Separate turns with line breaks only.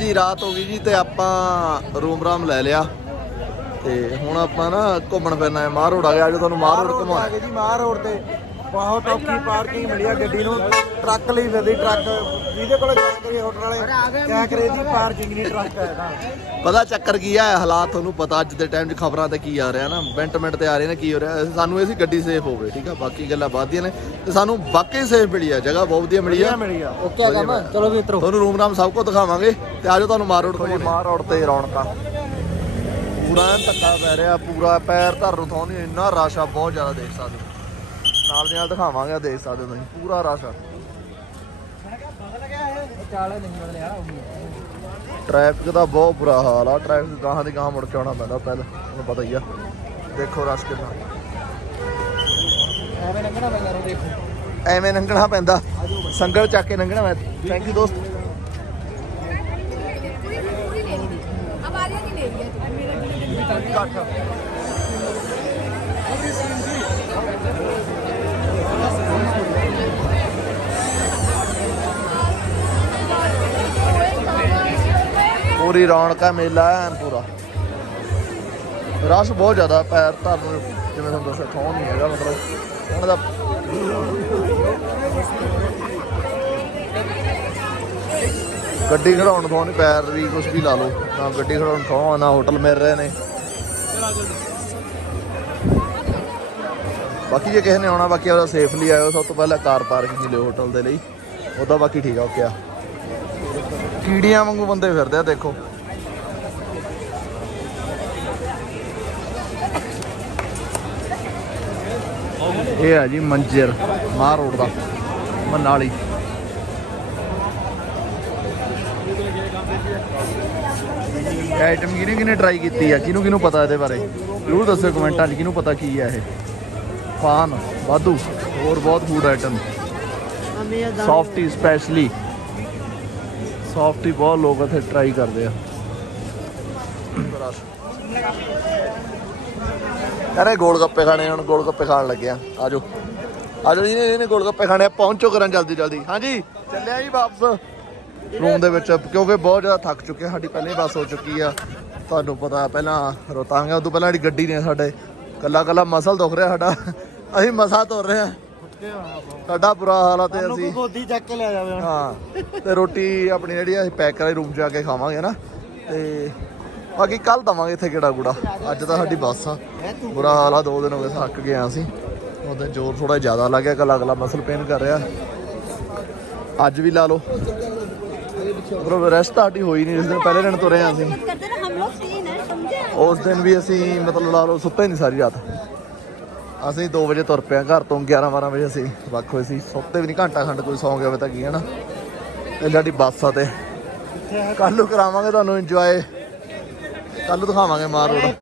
ਹੀ ਰਾਤ ਹੋ ਗਈ ਜੀ ਤੇ ਆਪਾਂ ਰੂਮ ਰਾਮ ਲੈ ਲਿਆ। ਤੇ ਹੁਣ ਆਪਾਂ ਨਾ ਘੁੰਮਣ ਫਿਰਨਾ ਹੈ ਮਾਰ ਰੋਡ ਆ ਗਿਆ ਅੱਜ ਤੁਹਾਨੂੰ ਮਾਰ ਰੋਡ ਘੁਮਾਉਣਾ
ਗਏ ਜੀ ਮਾਹ ਰੋਡ ਤੇ। ਬਹੁਤ ਔਖੀ ਪਾਰਕਿੰਗ ਮਿਲੀ ਆ ਗੱਡੀ ਨੂੰ। ਟਰੱਕ ਲਈ ਫਿਰਦੀ ਟਰੱਕ ਜਿਹਦੇ ਕੋਲ ਜਾ ਕਰੀ ਹੋਟਲ ਵਾਲੇ ਕਿਆ ਕਰੇ ਜੀ ਪਾਰਕਿੰਗ ਨਹੀਂ ਟਰੱਕ ਹੈ ਨਾ
ਪਤਾ ਚੱਕਰ ਕੀ ਆ ਹਾਲਾਤ ਤੁਹਾਨੂੰ ਪਤਾ ਅੱਜ ਦੇ ਟਾਈਮ 'ਚ ਖਬਰਾਂ ਤੇ ਕੀ ਆ ਰਿਹਾ ਨਾ। ਮਿੰਟ ਮਿੰਟ ਤੇ ਆ ਰਹੇ ਨੇ ਕੀ ਹੋ ਰਿਹਾ। ਸਾਨੂੰ ਇਹ ਸੀ ਗੱਡੀ ਸੇਫ ਹੋਵੇ ਠੀਕ ਆ? ਬਾਕੀ ਗੱਲਾਂ ਬਾਅਦ ਦੀਆਂ ਨੇ। ਤੇ ਸਾਨੂੰ ਵਾਕਈ ਸੇਫ ਮਿਲੀ ਆ ਜਗ੍ਹਾ ਬਹੁਤ ਵਧੀਆ ਮਿਲੀ ਆ।
ਮਿਲੀ ਆ।
ਓਕੇ ਆ ਕੰਮ ਚਲੋ ਵੀ ਇਤਰੋ
ਤੁਹਾਨੂੰ ਰੂਮ ਨਾਮ ਸਭ ਕੁਝ ਦਿਖਾਵਾਂਗੇ ਤੇ ਆਜੋ ਤੁਹਾਨੂੰ ਮਾਰ ਰੋਡ ਕੋਲ ਮਾਰ ਰੋਡ ਤੇ ਰੌਣਕਾਂ ਪੂਰਾ ਧੱਕਾ ਪੈ ਰਿਹਾ ਪੂਰਾ ਪੈਰ ਧਰ ਨੂੰ ਥਾਂ ਨਹੀਂ ਇੰਨਾ ਰਸ਼ ਆ ਬਹੁਤ ਜ਼ਿਆਦਾ ਦੇਖ ਸਕਦੇ ਨਾਲ ਦੇ ਨਾਲ ਦਿਖਾਵਾਂਗੇ ਆ ਦੇਖ ਸਕਦੇ ਹੋ ਤੁਸੀਂ ਪੂਰਾ ਰਸ਼ ਆ।
ਚਾਲੇ ਨਹੀਂ ਬਦਲਿਆ
ਟ੍ਰੈਫਿਕ ਦਾ ਬਹੁਤ ਬੁਰਾ ਹਾਲ ਆ ਟ੍ਰੈਫਿਕ ਗਾਹਾਂ ਦੀ ਗਾਹਾਂ ਮੁੜ ਕੇ ਆਉਣਾ ਪੈਂਦਾ ਪਹਿਲਾਂ ਤੁਹਾਨੂੰ ਪਤਾ ਹੀ ਆ। ਦੇਖੋ ਰਸ਼ ਕਿੰਨਾ।
ਐਵੇਂ ਲੰਘਣਾ ਪੈਂਦਾ ਰੋ ਦੇਖੋ।
ਐਵੇਂ ਲੰਘਣਾ ਪੈਂਦਾ। ਸੰਗਲ ਚੱਕ ਕੇ ਲੰਘਣਾ ਮੈਂ। ਥੈਂਕ ਯੂ ਦੋਸਤ।
अब
ਪੂਰੀ ਰੌਣਕ ਹੈ ਮੇਲਾ ਐਨ ਪੂਰਾ। ਰਸ਼ ਬਹੁਤ ਜ਼ਿਆਦਾ ਪੈਰ ਧਰਨ ਨੂੰ, ਜਿਵੇਂ ਤੁਹਾਨੂੰ ਦੱਸਿਆ, ਥੋਂ ਨਹੀਂ ਹੈਗਾ, ਮਤਲਬ ਉਹਨਾਂ ਦਾ ਗੱਡੀ ਖੜਾਉਣ ਤੋਂ ਨਹੀਂ, ਪੈਰ ਵੀ ਕੁਝ ਵੀ ਲਾ ਲਓ। ਨਾ ਗੱਡੀ ਖੜਾਉਣ ਤੋਂ ਨਾ ਹੋਟਲ ਮਿਲ ਰਹੇ ਨੇ। ਬਾਕੀ ਜੇ ਕਿਸੇ ਨੇ ਆਉਣਾ, ਬਾਕੀ ਉਹਦਾ ਸੇਫਲੀ ਆਇਓ, ਸਭ ਤੋਂ ਪਹਿਲਾਂ ਕਾਰ ਪਾਰਕਿੰਗ ਲਿਓ ਹੋਟਲ ਦੇ ਲਈ। ਉਹਦਾ ਬਾਕੀ ਠੀਕ ਆ ਓਕੇ ਆ। ਕੀੜੀਆਂ ਵਾਂਗੂ ਬੰਦੇ ਫਿਰਦੇ ਆ ਦੇਖੋ। ਇਹ ਆ ਜੀ ਮੰਜਰ ਮਾਹ ਰੋਡ ਦਾ ਮਨਾਲੀ। ਆਈਟਮ ਕਿਹਨੇ ਕਿਹਨੇ ਟਰਾਈ ਕੀਤੀ ਆ? ਕਿਹਨੂੰ ਕਿਹਨੂੰ ਪਤਾ ਇਹਦੇ ਬਾਰੇ? ਜ਼ਰੂਰ ਦੱਸਿਓ ਕਮੈਂਟਾਂ 'ਚ ਕਿਹਨੂੰ ਪਤਾ ਕੀ ਆ ਇਹ? ਫਾਨ ਵਾਧੂ ਹੋਰ ਬਹੁਤ food item softy specially softy ਬਹੁਤ ਲੋਕ ਇੱਥੇ ਟਰਾਈ ਕਰਦੇ ਆ। ਅਰੇ ਗੋਲ ਗੱਪੇ ਖਾਣੇ ਹੁਣ ਗੋਲ ਗੱਪੇ ਖਾਣ ਲੱਗੇ ਆ। ਆਜੋ। ਆਜੋ ਜੀ ਇਹਨੇ ਗੋਲ ਗੱਪੇ ਖਾਣੇ ਆ ਪਹੁੰਚੋ ਕਰਨ ਜਲਦੀ ਜਲਦੀ। ਹਾਂਜੀ, ਚੱਲਿਆ ਜੀ ਵਾਪਸ। ਰੂਮ ਦੇ ਵਿੱਚ, ਕਿਉਂਕਿ ਬਹੁਤ ਜ਼ਿਆਦਾ ਥੱਕ ਚੁੱਕੇ ਸਾਡੀ ਪਹਿਲਾਂ ਬੱਸ ਹੋ ਚੁੱਕੀ ਆ। ਤੁਹਾਨੂੰ ਪਤਾ, ਪਹਿਲਾਂ ਰੋਤਾਂਗੇ, ਉਦੋਂ ਪਹਿਲਾਂ ਜਿਹੜੀ ਗੱਡੀ ਨੇ ਸਾਡੇ ਕੱਲਾ ਕੱਲਾ ਮਸਲ ਦੁਖ ਰਿਹਾ ਸਾਡਾ। ਅਸੀਂ ਮਸਾ ਤੁਰ ਰਹੇ ਆ। ਸਾਡਾ ਬੁਰਾ ਹਾਲ ਆ ਤੇ ਅਸੀਂ
ਗੋਦੀ ਚੱਕ ਕੇ ਲੈ ਜਾਵੇ
ਹਾਂ ਤੇ ਰੋਟੀ ਆਪਣੀ ਜਿਹੜੀ ਅਸੀਂ ਪੈਕ ਕਰਾਈ ਰੂਮ ਜਾ ਕੇ ਖਾਵਾਂਗੇ ਨਾ। ਤੇ ਬਾਕੀ ਕੱਲ ਦਵਾਂਗੇ ਇੱਥੇ ਕਿਹੜਾ ਗੁੜਾ ਅੱਜ ਤਾਂ ਸਾਡੀ ਬੱਸ ਆ। ਬੁਰਾ ਹਾਲ ਆ ਦੋ ਦਿਨ ਹੋ ਗਏ ਸੱਕ ਗਏ ਅਸੀਂ। ਉਹਦੇ ਜ਼ੋਰ ਥੋੜਾ ਜ਼ਿਆਦਾ ਲੱਗਿਆ ਕੱਲ ਅਗਲਾ ਮਸਲ ਪੇਨ ਕਰ ਰਿਹਾ। ਅੱਜ ਵੀ ਲਾ ਲਓ। ਮਤਲਬ ਰੈਸਟ ਸਾਡੀ ਹੋਈ ਨਹੀਂ ਇਸ ਦਿਨ ਪਹਿਲੇ ਦਿਨ ਤੁਰੇ ਆਂ ਅਸੀਂ। ਉਸ ਦਿਨ ਵੀ ਅਸੀਂ ਮਤਲਬ ਲਾ ਲਓ ਸੁੱਤੇ ਨਹੀਂ ਸਾਰੀ ਰਾਤ। ਅਸੀਂ 2 ਵਜੇ ਤੁਰ ਪਿਆ ਘਰ ਤੋਂ 11 12 ਵਜੇ ਅਸੀਂ ਵੱਖ ਹੋਏ ਸੀ। ਸੁੱਤੇ ਵੀ ਨਹੀਂ ਘੰਟਾ ਖੰਡ ਕੋਈ ਸੌਂ ਗਿਆ ਹੋਵੇ ਤਾਂ ਕੀ ਹੈ ਨਾ। ਇਹ ਸਾਡੀ ਬੱਸ ਆ ਤੇ। ਕੱਲ ਨੂੰ ਕਰਾਵਾਂਗੇ ਤੁਹਾਨੂੰ ਇੰਜੋਏ ਕੱਲ ਨੂੰ ਦਿਖਾਵਾਂਗੇ ਮਾਰ ਰੋਡ।